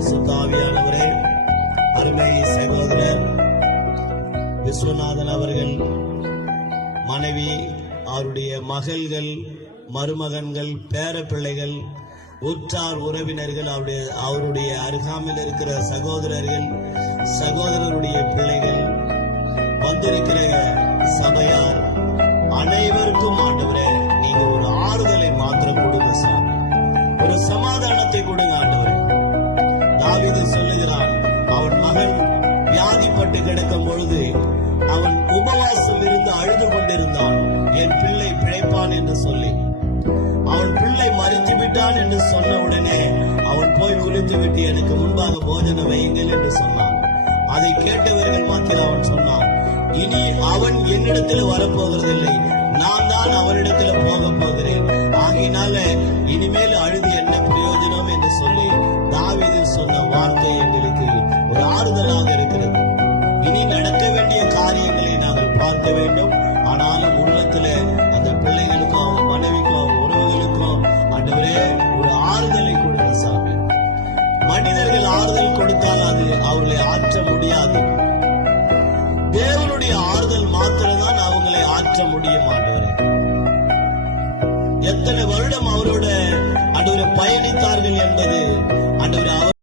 பரிசுத்த ஆவியானவரே, அருமை சகோதரர் விஸ்வநாதன் அவர்கள் மனைவி, அவருடைய மகள்கள், மருமகன்கள், பேர பிள்ளைகள், உற்றார் உறவினர்கள், அவருடைய அருகாமையில் இருக்கிற சகோதரர்கள், சகோதரருடைய பிள்ளைகள், வந்திருக்கிற சபையார் அனைவருக்கும் ஆண்டவரே நீங்க ஒரு ஆறுதலை மாத்திரம் கொடுங்க சாமி, ஒரு சமாதானத்தை கொடுங்க ஆண்டவரே. தாவீது சொல்லுகிறான், அவன் மகன் வியாதிப்பட்டு கிடக்கும் பொழுது அவன் உபவாசம் இருந்து அழுது கொண்டிருந்தான், என் பிள்ளை பிழைப்பான் என்று சொல்லி. அவன் பிள்ளை மறித்து விட்டான் என்று சொன்ன உடனே அவன் போய் குளித்து விட்டு எனக்கு முன்பாக போஜனம் வையுங்கள் என்று சொன்னான். அதை கேட்டவர்கள் மாத்திரம் அவன் சொன்னான், இனி அவன் என்னிடத்தில் வரப்போகிறதில்லை, நான் தான் அவனிடத்தில் போக போகிறேன், ஆகினால இனிமேல் அழுது என்ன பிரயோஜனம் என்று சொல்லி தாவீது சொன்ன வார்த்தை எங்களுக்கு ஒரு ஆறுதலாக இருக்கிறது. இனி நடக்க வேண்டிய காரியங்களை நாங்கள் பார்க்க வேண்டும். ஆனாலும் உள்ளத்துல அந்த பிள்ளைகளுக்கும் அவங்க மனைவிக்கும் அவங்க உறவுகளுக்கும் ஆண்டவரே ஒரு ஆறுதலை கொடுங்க சாமி. மனிதர்கள் ஆறுதல் கொடுத்தால் அது அவர்களை ஆற்ற முடியாது. தேவனுடைய ஆறுதல் மாத்திரம்தான் அவங்களை ஆற்ற முடியும் ஆண்டவரே. எத்தனை வருடம் அவரோட ஆண்டவரை பயணித்தார்கள் என்பது ஆண்டவரே